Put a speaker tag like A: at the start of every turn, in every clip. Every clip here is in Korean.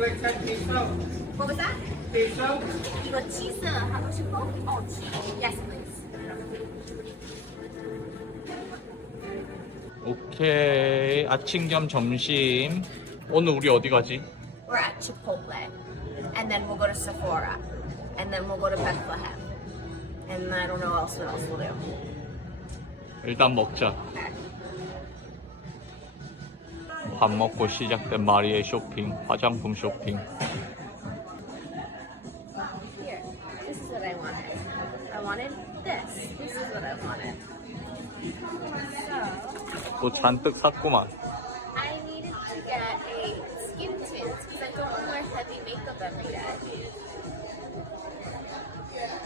A: What was that? 이거 치즈 하고 싶어? 어, 치즈. Yes, please.
B: 오케이 아침 겸 점심 오늘 우리 어디 가지?
A: We're at Chipotle. And then we'll go to Sephora. And then we'll go to Bethlehem. And I don't know else what else we'll do.
B: 일단 먹자
A: Okay.
B: 밥 먹고 시작된 마리의 쇼핑 화장품 쇼핑
A: Here. This is what I wanted. I wanted this. This is what I wanted. So,
B: 또 잔뜩 샀구만
A: I needed to get a skin tint because I don't wear heavy makeup every day.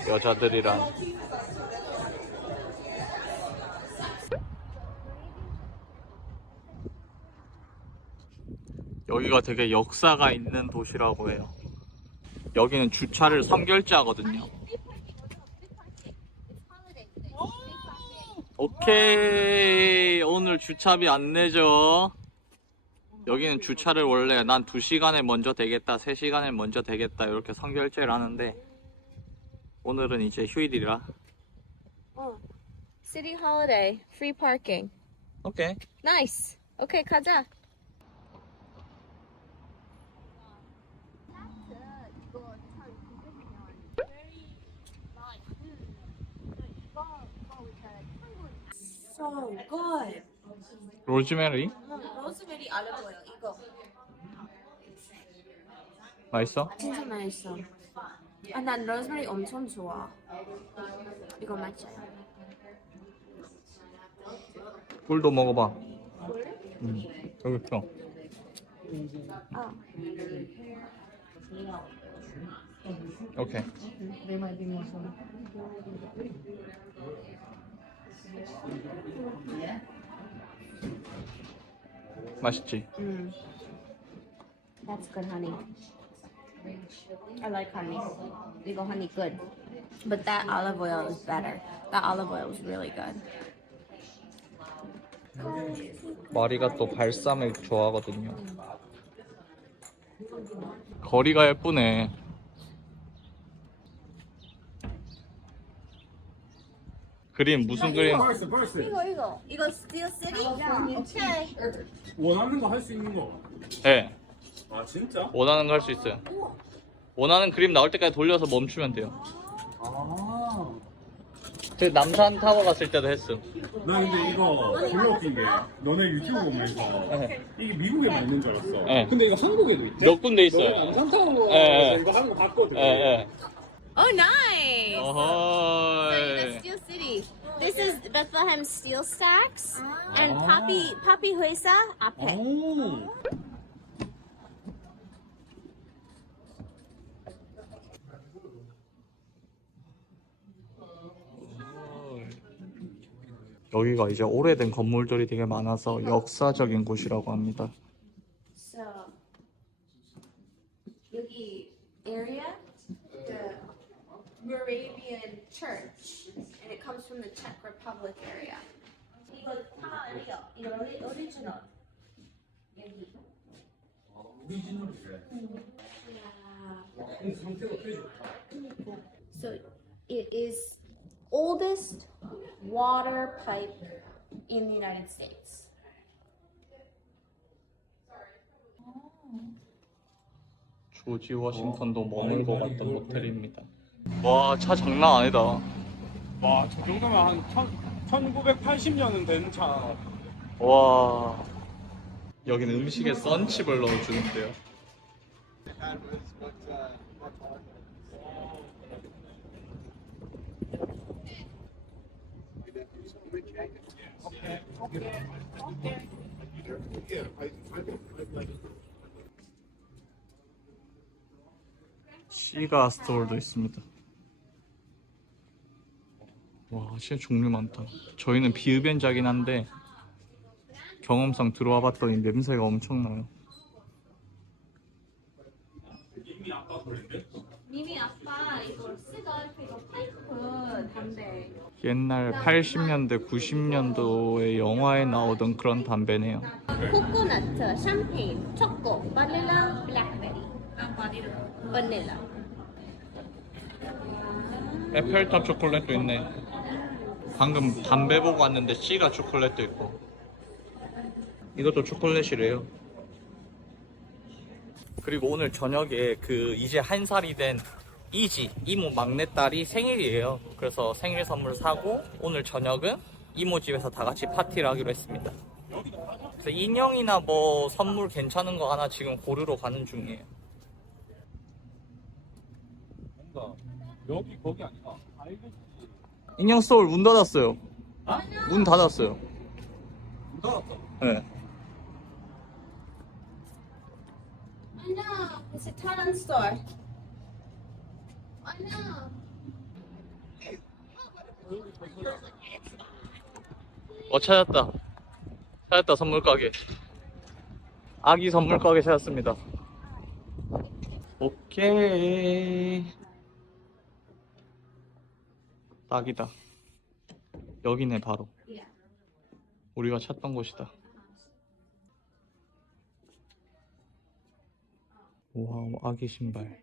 B: 여자들이란 여기가 되게 역사가 있는 도시라고 해요 여기는 주차를 선결제 하거든요 오케이 오늘 주차비 안 내죠 여기는 주차를 원래 난 2시간에 먼저 되겠다 3시간에 먼저 되겠다 이렇게 선결제를 하는데 오늘은 이제 휴일이라
A: Oh. City holiday, free parking.
B: 오케이
A: Nice. Okay, 가자. So good.
B: 로즈메리
A: 로즈베리 알아 보여. 이거
B: 맛있어?
A: 진짜 맛있어. 아, 난 로즈베리 엄청 좋아. 이거 맞아요.
B: 꿀도 먹어봐 음, 여기 있어
A: 아,
B: 오케이 맛있지?
A: mm. That's good honey. I like honey. 이거 honey good. But that olive oil is better. That olive oil is really good.
B: 마리가 또 발사믹 좋아하거든요 거리가 예쁘네 그림 무슨 그림?
C: 벌써 벌써
A: 이거 이거 이거 Steel City? 오케이.
C: 원하는 거 할 수 있는 거.
B: 네
C: 아 진짜?
B: 원하는 거 할 수 있어요 원하는 그림 나올 때까지 돌려서 멈추면 돼요
C: 아.
B: 그 남산 타워 갔을 때도 했음
C: 나 근데 이거 졸라 웃긴 게 너네 유튜브 보면서
B: 네.
C: 이게 미국에만 있는 줄 알았어.
B: 네.
C: 근데 이거 한국에도 있대.
B: 몇 군데 있어요
C: 남산타워
B: 예, 예.
C: 이거 한거 봤거든.
B: 예. 어허이
A: Steel City. This is Bethlehem Steel Stacks and Poppy Poppy 회사 앞에.
C: 오.
B: 여기가 이제 오래된 건물들이 되게 많아서 역사적인 곳이라고 합니다.
A: So 여기 area the Moravian Church comes from the Czech Republic area. 이거 다 아니요. 이거 오리- 오리지널. 여기.
C: 상태가 꽤 좋다.
A: So it is oldest water pipe in the United States.
B: 조지 워싱턴도 머물 것 같던 호텔입니다. 와, 차 장난 아니다.
C: 와, 저 정도면 한 천, 1980년은 된 차.
B: 와. 여기는 음식에 썬칩을 넣어주는데요. 시가 스토어도 있습니다. 와, 진짜 종류 많다. 저희는 비흡연자긴 한데 경험상 들어와 봤더니 냄새가 엄청나요.
A: 미미 아빠 이거 쓰던 이거 파이프 담배.
B: 옛날 80년대, 90년도의 영화에 나오던 그런 담배네요.
A: 코코넛, 샴페인, 초코, 바닐라, 블랙베리. Vanilla.
B: 에펠탑 초콜릿도 있네. 방금 담배 보고 왔는데 씨가 초콜릿도 있고. 이것도 초콜릿이래요. 그리고 오늘 저녁에 그 이제 한 살이 된 이지 이모 막내딸이 생일이에요. 그래서 생일 선물 사고 오늘 저녁은 이모 집에서 다 같이 파티를 하기로 했습니다. 그래서 인형이나 뭐 선물 괜찮은 거 하나 지금 고르러 가는 중이에요.
C: 뭔가 여기 거기 아니라.
B: 인형 스토어 문 닫았어요. 문 닫았어요.
C: 문 닫았어.
B: 네.
A: I know. It's a Taran store. I know.
B: 어 찾았다. 찾았다 선물 가게. 아기 선물 가게 찾았습니다. 오케이. 딱이다. 여기네 바로. 우리가 찾던 곳이다. 와우 아기 신발.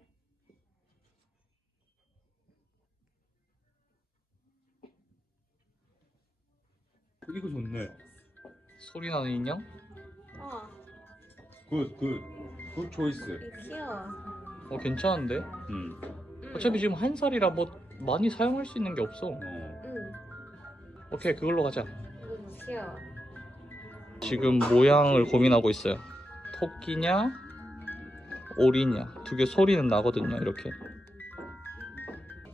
C: 이거 좋네.
B: 소리 나는 인형?
A: Oh,
C: 굿, 굿. 굿 초이스.
A: cute.
B: 어 괜찮은데?
C: 음.
B: 어차피 지금 한 살이라 뭐 많이 사용할 수 있는 게 없어.
C: 어.
A: Mm.
B: 오케이 그걸로 가자.
A: Cute.
B: 지금 모양을 고민하고 있어요. 토끼냐, 오리냐. 두 개 소리는 나거든요. 이렇게.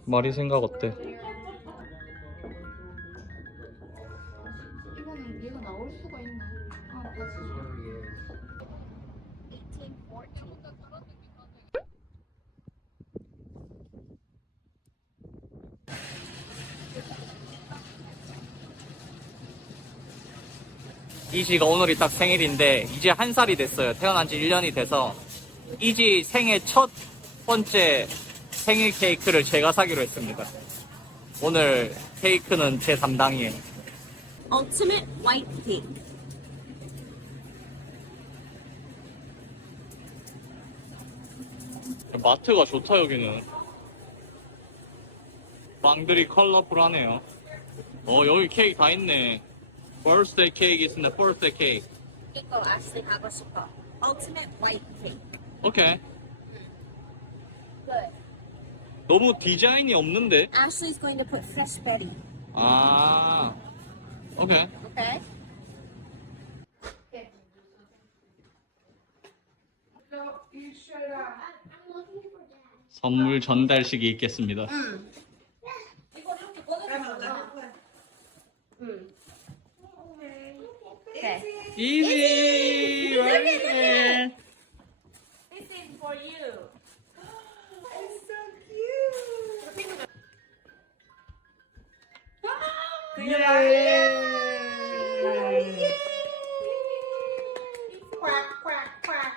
B: 마리 생각 어때?
D: 이거는 얘가 나올 수가 있나? 아,
B: 이지가 오늘이 딱 생일인데 이제 한 살이 됐어요. 태어난 지 1년이 돼서 이지 생애 첫 번째 생일 케이크를 제가 사기로 했습니다. 오늘 케이크는 제 담당이에요.
A: Ultimate white cake.
B: 마트가 좋다 여기는 빵들이 컬러풀하네요 어 여기 케이크 다 있네 birthday 케이크 있습니다 birthday 케이크
A: 이거 Ashley 하고 싶어. Ultimate white cake.
B: 오케이
A: Good.
B: 너무 디자인이 없는데
A: Ashley's going to put fresh berry.
B: 아 오케이
A: Okay.
B: 선물 전달식이 있겠습니다
A: 음. Christmas. This is for you.
B: it's so
A: cute. Yay! Yay! Yay! Quack, quack, quack.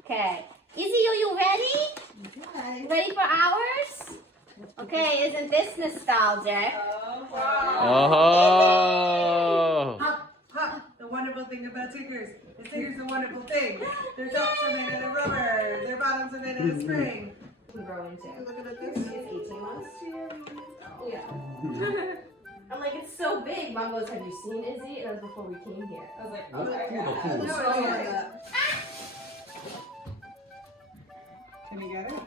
A: Okay. Izzy, are you ready? Yes. Ready for ours? Oh, okay, isn't this nostalgic?
B: Oh,
E: uh-huh. wow. oh wonderful thing about stickers. The stickers are a wonderful thing. Their tops are made out of rubber. Their bottoms are made out of spring. Grow into. Look at this.
A: 18 months? Yeah. I'm like, it's so big. Mom goes, Have you seen Izzy? And that was before we came here. I was like, Oh my god.
E: No, I don't. Can you get it?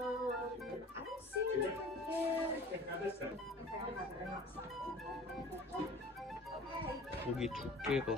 A: Um, I don't see anything
B: 여기 두께가